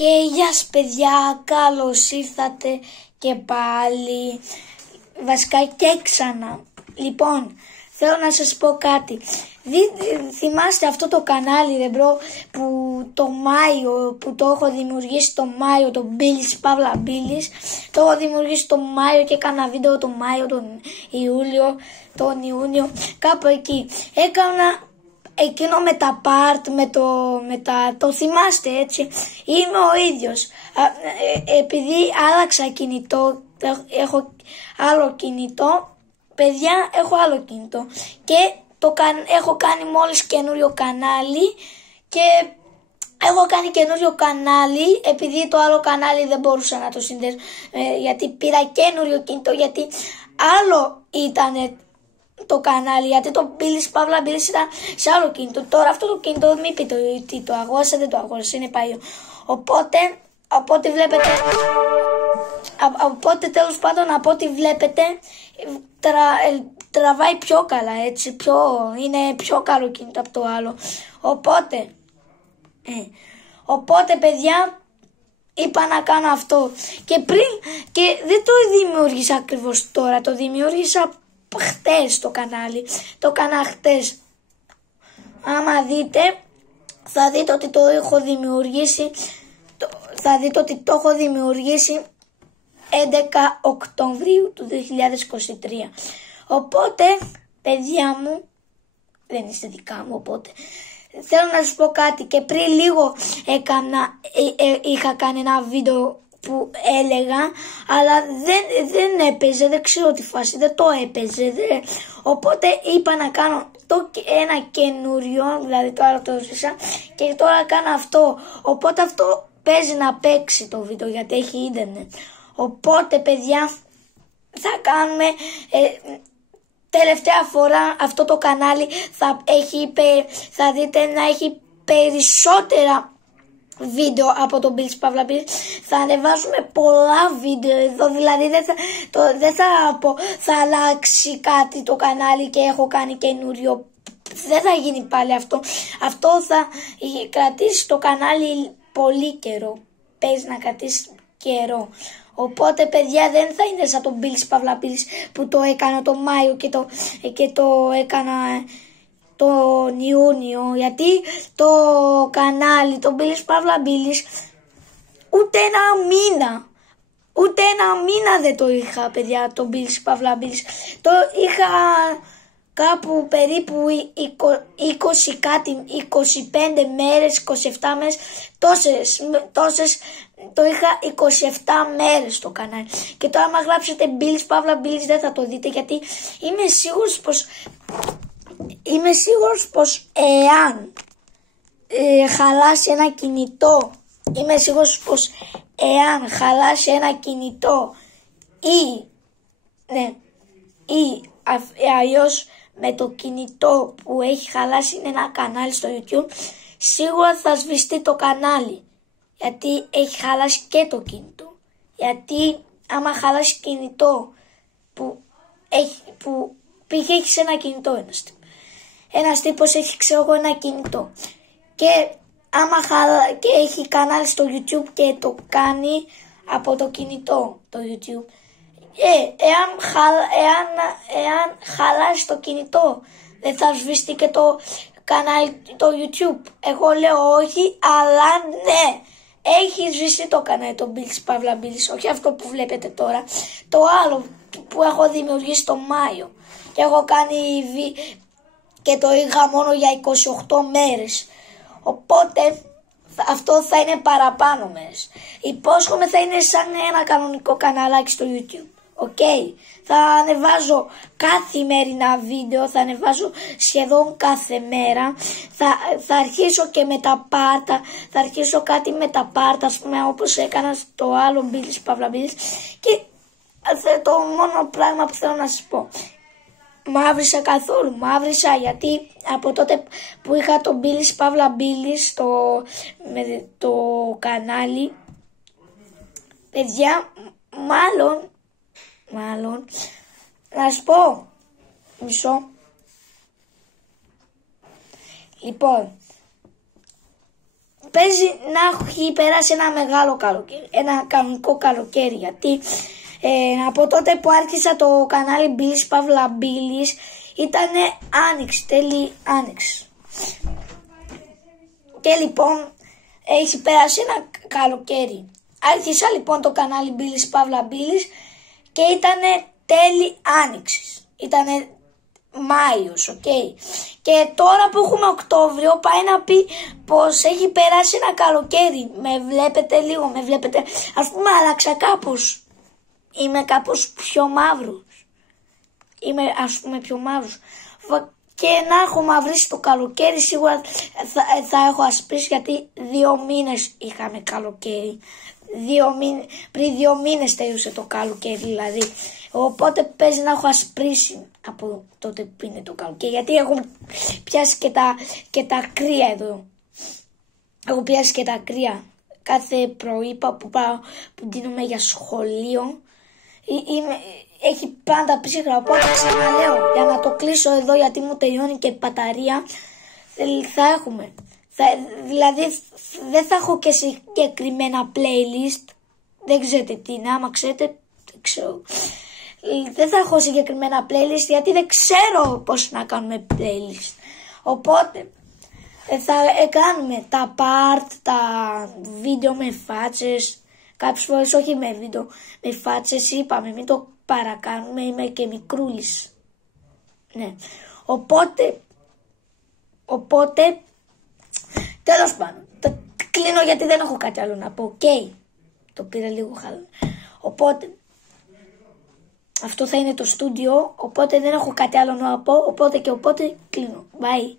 Και γεια σας παιδιά, καλώς ήρθατε και πάλι, βασικά και ξανά. Λοιπόν, θέλω να σας πω κάτι. Θυμάστε αυτό το κανάλι ρε μπρο, που το Μάιο, που το έχω δημιουργήσει το Μάιο, το Μπίλης Παύλα Μπίλης. Το έχω δημιουργήσει το Μάιο και έκανα βίντεο το Μάιο, τον Ιούλιο, τον Ιούνιο, κάπου εκεί. Έκανα εκείνο με τα part, το θυμάστε έτσι, είμαι ο ίδιος. Επειδή άλλαξα κινητό, έχω άλλο κινητό, παιδιά έχω άλλο κινητό και έχω κάνει μόλις καινούριο κανάλι και έχω κάνει καινούριο κανάλι επειδή το άλλο κανάλι δεν μπορούσα να το συνδέσω, γιατί πήρα καινούριο κινητό, γιατί άλλο ήταν το κανάλι, γιατί το Μπίλης Παύλα Μπίλης ήταν σε άλλο κινητό. Τώρα αυτό το κινητό μην πείτε ότι το αγόρασα, δεν το αγόρασα, είναι παλιό. Οπότε βλέπετε, τέλος πάντων από ό,τι βλέπετε τραβάει πιο καλά, έτσι, είναι πιο καλό κινητό από το άλλο. Οπότε παιδιά είπα να κάνω αυτό και δεν το δημιούργησα ακριβώς τώρα, το δημιούργησα χτες το κανάλι, το έκανα χτες. Άμα δείτε θα δείτε ότι το έχω δημιουργήσει 11 Οκτωβρίου του 2023. Οπότε παιδιά μου, δεν είστε δικά μου, οπότε θέλω να σας πω κάτι. Και πριν λίγο είχα κάνει ένα βίντεο που έλεγα, αλλά δεν έπαιζε, δεν ξέρω τι φάση, δεν το έπαιζε, οπότε είπα να κάνω ένα καινούριο, δηλαδή τώρα το ζήσα και τώρα κάνω αυτό, οπότε αυτό παίζει να παίξει το βίντεο γιατί έχει ίντερνετ. Οπότε παιδιά θα κάνουμε τελευταία φορά αυτό το κανάλι, θα δείτε να έχει περισσότερα βίντεο από τον Μπίλης Παύλα Μπίλης. Θα ανεβάσουμε πολλά βίντεο εδώ, δηλαδή δεν θα πω θα αλλάξει κάτι το κανάλι και έχω κάνει καινούριο, δεν θα γίνει πάλι αυτό. Αυτό θα κρατήσει το κανάλι πολύ καιρό, παίζει να κρατήσει καιρό. Οπότε παιδιά δεν θα είναι σαν τον Μπίλης Παύλα Μπίλης που το έκανα το Μάιο και το έκανα τον Ιούνιο, γιατί το κανάλι, το Μπίλης Παύλα Μπίλης, ούτε ένα μήνα δεν το είχα παιδιά, το Μπίλης Παύλα Μπίλης. Το είχα κάπου περίπου 20 κάτι, 25 μέρες, 27 μέρες, τόσες, το είχα 27 μέρες το κανάλι. Και τώρα άμα γράψετε Μπίλης Παύλα Μπίλης δεν θα το δείτε, γιατί είμαι σίγουρος πως εάν χαλάσει ένα κινητό, ή αλλιώς με το κινητό που έχει χαλάσει ένα κανάλι στο YouTube, σίγουρα θα σβηστεί το κανάλι, γιατί έχει χαλάσει και το κινητό. Γιατί άμα χαλάσει κινητό που έχεις ένα κινητό, ένας τύπος έχει ένα κινητό και και έχει κανάλι στο YouTube και το κάνει από το κινητό το YouTube, εάν χαλάσει το κινητό δεν θα σβηστεί και το κανάλι το YouTube? Εγώ λέω όχι, αλλά ναι, έχει σβηστεί το κανάλι το Μπίλης Παύλα Μπίλης, όχι αυτό που βλέπετε τώρα, το άλλο που έχω δημιουργήσει το Μάιο και έχω κάνει και το είχα μόνο για 28 μέρες. Οπότε αυτό θα είναι παραπάνω μέρες. Υπόσχομαι θα είναι σαν ένα κανονικό καναλάκι στο YouTube. Θα ανεβάζω καθημερινά βίντεο, θα ανεβάζω σχεδόν κάθε μέρα. Θα αρχίσω και με τα πάρτα, θα αρχίσω κάτι με τα πάρτα, ας πούμε, όπως έκανα στο άλλο Μπίλης Παύλα Μπίλης. Και το μόνο πράγμα που θέλω να σας πω, μαύρισα καθόλου, γιατί από τότε που είχα το Μπίλης Παύλα Μπίλης με το κανάλι, παιδιά, μάλλον, να σας πω, μισό. Λοιπόν, παίζει να έχει περάσει ένα μεγάλο καλοκαίρι, ένα κανονικό καλοκαίρι, γιατί από τότε που άρχισα το κανάλι Billy's Παύλα Billy's ήτανε άνοιξη, τέλη άνοιξη. Και λοιπόν έχει περάσει ένα καλοκαίρι. Άρχισα λοιπόν το κανάλι Billy's Παύλα Billy's και ήτανε τέλη άνοιξης. Ήτανε Μάιος, Και τώρα που έχουμε Οκτώβριο πάει να πει πως έχει περάσει ένα καλοκαίρι. Με βλέπετε λίγο, με βλέπετε. Ας πούμε άλλαξα κάπως. Είμαι κάπως πιο μαύρος. Είμαι ας πούμε πιο μαύρος. Και να έχω μαυρίσει το καλοκαίρι σίγουρα θα έχω ασπρίσει, γιατί 2 μήνες είχαμε καλοκαίρι. Πριν 2 μήνες τέλειωσε το καλοκαίρι δηλαδή. Οπότε παίζει να έχω ασπρίσει από τότε που είναι το καλοκαίρι. Γιατί έχω πιάσει και τα κρύα εδώ. Έχω πιάσει και τα κρύα. Κάθε πρωί που ντύνομαι για σχολείο. Έχει πάντα ψύχρα. Οπότε ξαναλέω, για να το κλείσω εδώ, γιατί μου τελειώνει και η μπαταρία, θα έχουμε. Δηλαδή δεν θα έχω και συγκεκριμένα playlist. Δεν ξέρετε τι είναι. Άμα ξέρετε, δεν ξέρω. Δεν θα έχω συγκεκριμένα playlist, γιατί δεν ξέρω πώς να κάνουμε playlist. Οπότε θα κάνουμε τα part, τα βίντεο με φάτσες. Κάποιες φορές όχι με βίντεο με φάτσες. Είπαμε μην το παρακάνουμε, είμαι και μικρούλης. Ναι. Οπότε τέλος πάντων, κλείνω γιατί δεν έχω κάτι άλλο να πω. Το πήρα λίγο χαλό. Οπότε αυτό θα είναι το στούντιο, οπότε δεν έχω κάτι άλλο να πω, οπότε κλείνω. Bye.